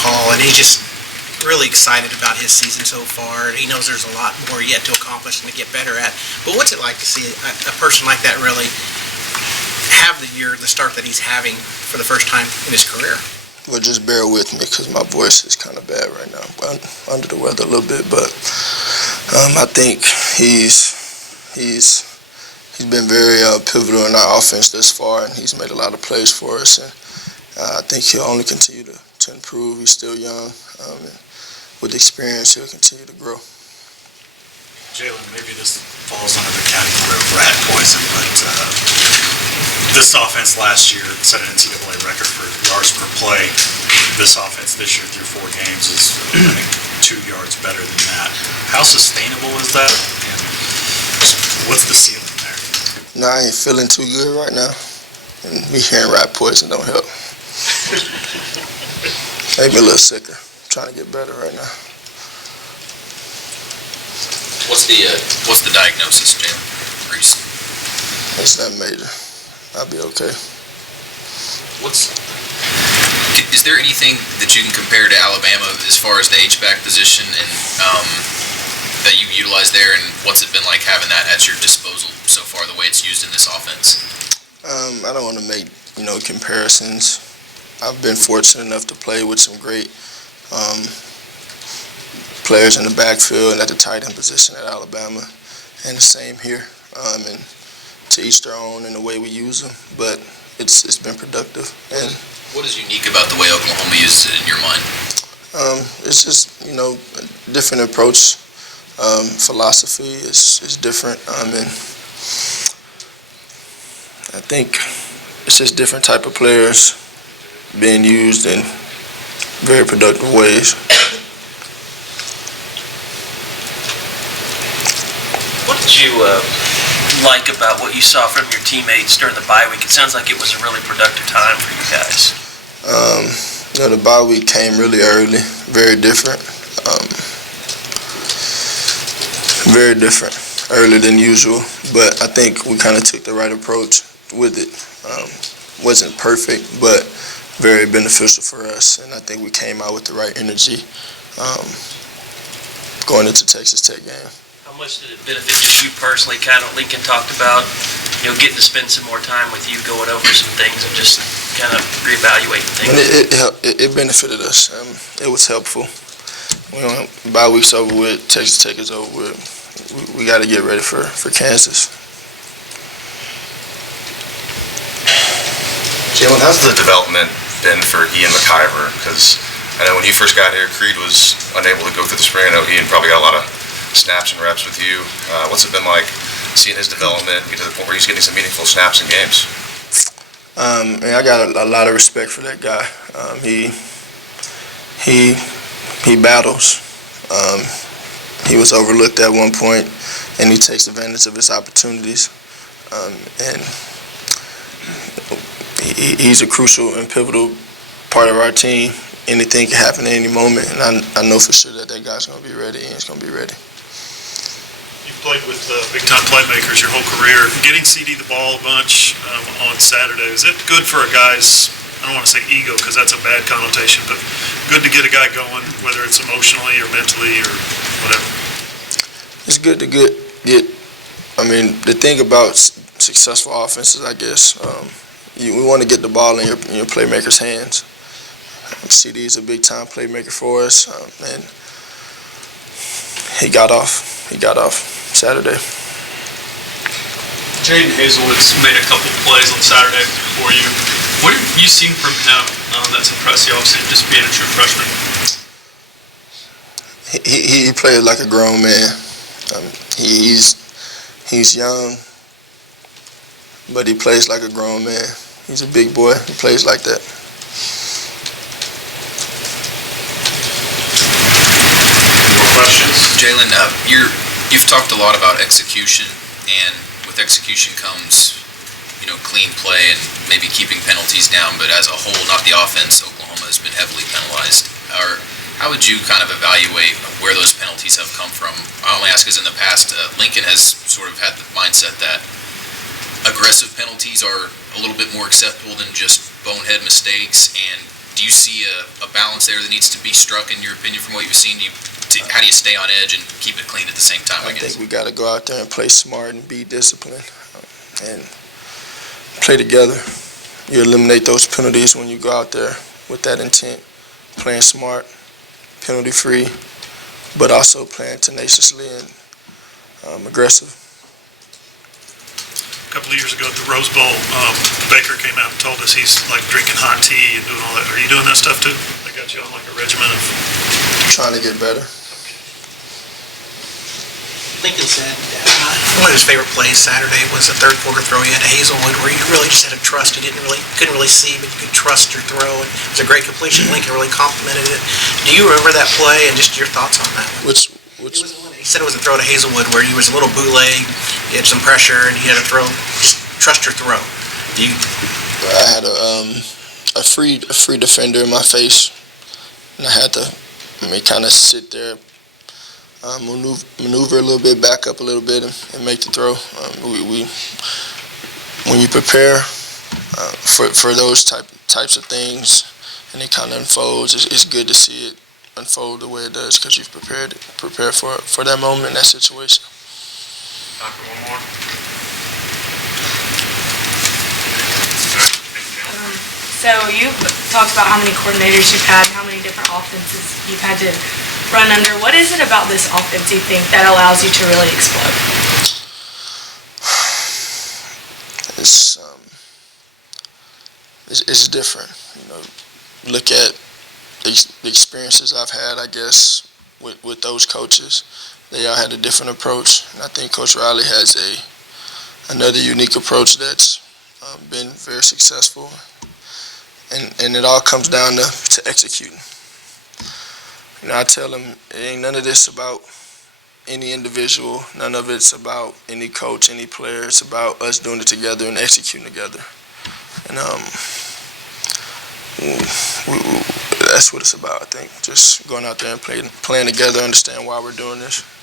hall, and he's just really excited about his season so far. He knows there's a lot more yet to accomplish and to get better at. But what's it like to see a person like that really have the start that he's having for the first time in his career? Well, just bear with me because my voice is kind of bad right now. I'm under the weather a little bit, but I think he's been very pivotal in our offense thus far, and he's made a lot of plays for us. And I think he'll only continue to improve. He's still young, and with experience, he'll continue to grow. Jalen, maybe this falls under the category of rat poison, but this offense last year set an NCAA record for yards per play. This offense this year through 4 games is, I think, 2 yards better than that. How sustainable is that? And what's the ceiling there? No, I ain't feeling too good right now, and me hearing rat poison don't help. Make me a little sicker. I'm trying to get better right now. What's the diagnosis, Jalen? It's not major. I'll be okay. Is there anything that you can compare to Alabama as far as the H-back position and that you utilize there, and what's it been like having that at your disposal so far, the way it's used in this offense? I don't want to make comparisons. I've been fortunate enough to play with some great players in the backfield and at the tight end position at Alabama, and the same here. And to each their own in the way we use them, but it's been productive. And what is unique about the way Oklahoma uses it in your mind? It's just a different approach. Philosophy is different. And I think it's just different type of players being used in very productive ways. What did you like about what you saw from your teammates during the bye week? It sounds like it was a really productive time for you guys. The bye week came really early, very different. Very different, earlier than usual, but I think we kind of took the right approach with it. Wasn't perfect, but very beneficial for us, and I think we came out with the right energy going into Texas Tech game. How much did it benefit just you personally? Kind of Lincoln talked about, getting to spend some more time with you, going over some things, and just kind of reevaluating things. It benefited us. It was helpful. Bye week's over with. Texas Tech is over with. We got to get ready for Kansas. Jalen, how's the development been for Ian McIver? Because I know when you first got here, Creed was unable to go through the spring. I know Ian probably got a lot of snaps and reps with you. What's it been like seeing his development get to the point where he's getting some meaningful snaps in games? I got a lot of respect for that guy. He battles. He was overlooked at one point, and he takes advantage of his opportunities. And he's a crucial and pivotal part of our team. Anything can happen at any moment, and I know for sure that guy's going to be ready, and he's going to be ready. You've played with big-time playmakers your whole career. Getting CD the ball a bunch on Saturday, is it good for a guy's, I don't want to say ego because that's a bad connotation, but good to get a guy going, whether it's emotionally or mentally or whatever? It's good to get the thing about successful offenses, I guess, we want to get the ball in your playmaker's hands. CD is a big-time playmaker for us, and he got off Saturday. Jaden Hazelwood's made a couple plays on Saturday for you. What have you seen from him that's impressive, obviously, just being a true freshman? He plays like a grown man. He's young, but he plays like a grown man. He's a big boy. He plays like that. Questions? Jalen, you've talked a lot about execution, and with execution comes, clean play and maybe keeping penalties down. But as a whole, not the offense, Oklahoma has been heavily penalized. How would you kind of evaluate where those penalties have come from? I only ask because in the past, Lincoln has sort of had the mindset that aggressive penalties are a little bit more acceptable than just bonehead mistakes, and do you see a balance there that needs to be struck, in your opinion, from what you've seen? How do you stay on edge and keep it clean at the same time, I I guess? think we got to go out there and play smart and be disciplined and play together. You eliminate those penalties when you go out there with that intent, playing smart, penalty-free, but also playing tenaciously and aggressive. A couple of years ago at the Rose Bowl, Baker came out and told us he's like drinking hot tea and doing all that. Are you doing that stuff too? They got you on like a regimen of... Trying to get better. Lincoln said one of his favorite plays Saturday was the third quarter throw you had to Hazelwood, where you really just had to trust. You couldn't really see, but you could trust your throw. And it was a great completion. Lincoln really complimented it. Do you remember that play and just your thoughts on that? Which He said it was a throw to Hazelwood where you was a little bootleg, you had some pressure, and you had to throw. Just trust your throw. I had a free defender in my face, and I had to kind of sit there, maneuver a little bit, back up a little bit, and make the throw. When you prepare for those types of things, and it kind of unfolds, it's good to see it unfold the way it does because you've prepared for that moment, that situation. Time for one more. So you've talked about how many coordinators you've had, how many different offenses you've had to run under. What is it about this offense you think that allows you to really explode? It's different. You know, look at the experiences I've had, I guess, with those coaches. They all had a different approach, and I think Coach Riley has another unique approach that's been very successful. And it all comes down to executing. You know, I tell them it ain't none of this about any individual. None of it's about any coach, any player. It's about us doing it together and executing together. And that's what it's about, I think. Just going out there and playing together, understand why we're doing this.